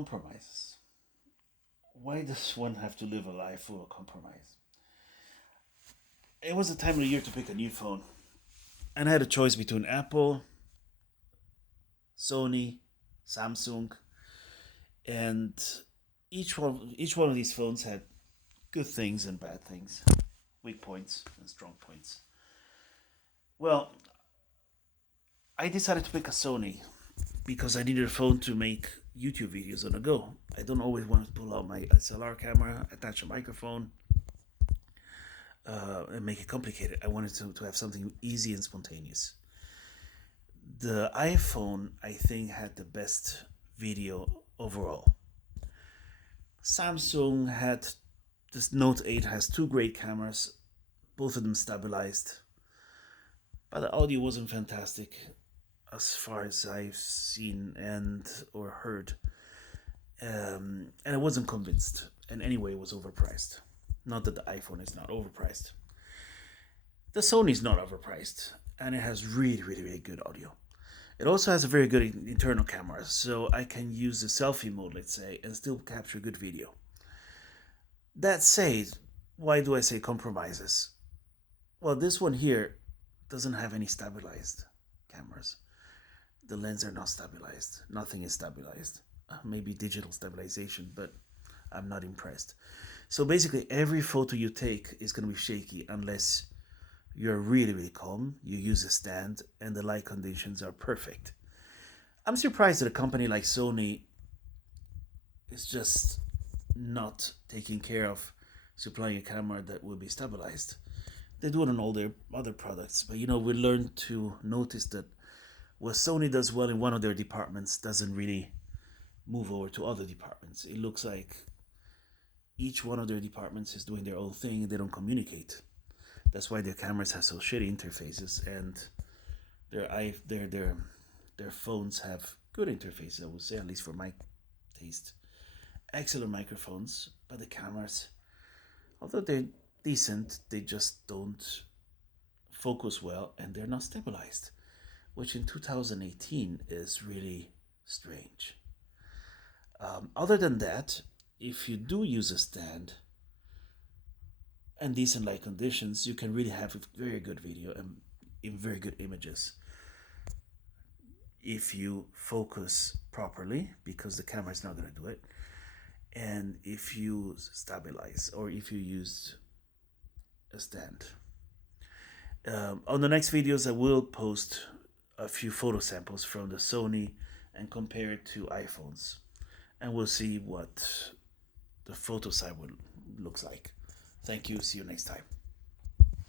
Compromises. Why does one have to live a life full of compromise? It was a time of the year to pick a new phone, and I had a choice between Apple, Sony, Samsung, and each one of these phones had good things and bad things, weak points and strong points. Well, I decided to pick a Sony because I needed a phone to make YouTube videos on the go. I don't always want to pull out my SLR camera, attach a microphone, and make it complicated. I wanted to have something easy and spontaneous. The iPhone, I think, had the best video overall. Samsung had this Note 8 has two great cameras, both of them stabilized, but the audio wasn't fantastic as far as I've seen and or heard. And I wasn't convinced, and anyway, it was overpriced. Not that the iPhone is not overpriced. The Sony's not overpriced, and it has really, really, really good audio. It also has a very good internal camera, so I can use the selfie mode, let's say, and still capture good video. That said, why do I say compromises? Well, this one here doesn't have any stabilized cameras. The lens are not stabilized. Nothing is stabilized. Maybe digital stabilization, but I'm not impressed. So basically, every photo you take is going to be shaky unless you're really, really calm, you use a stand, and the light conditions are perfect. I'm surprised that a company like Sony is just not taking care of supplying a camera that will be stabilized. They do it on all their other products, but we learned to notice that what Sony does well in one of their departments doesn't really move over to other departments. It looks like each one of their departments is doing their own thing and they don't communicate. That's why their cameras have so shitty interfaces, and their phones have good interfaces, I would say, at least for my taste. Excellent microphones, but the cameras, although they're decent, they just don't focus well and they're not stabilized, which in 2018 is really strange. Other than that, if you do use a stand and decent light conditions, you can really have a very good video and in very good images if you focus properly, because the camera is not going to do it, and if you stabilize or if you use a stand. On the next videos, I will post a few photo samples from the Sony and compare it to iPhones, and we'll see what the photo side looks like. Thank you. See you next time.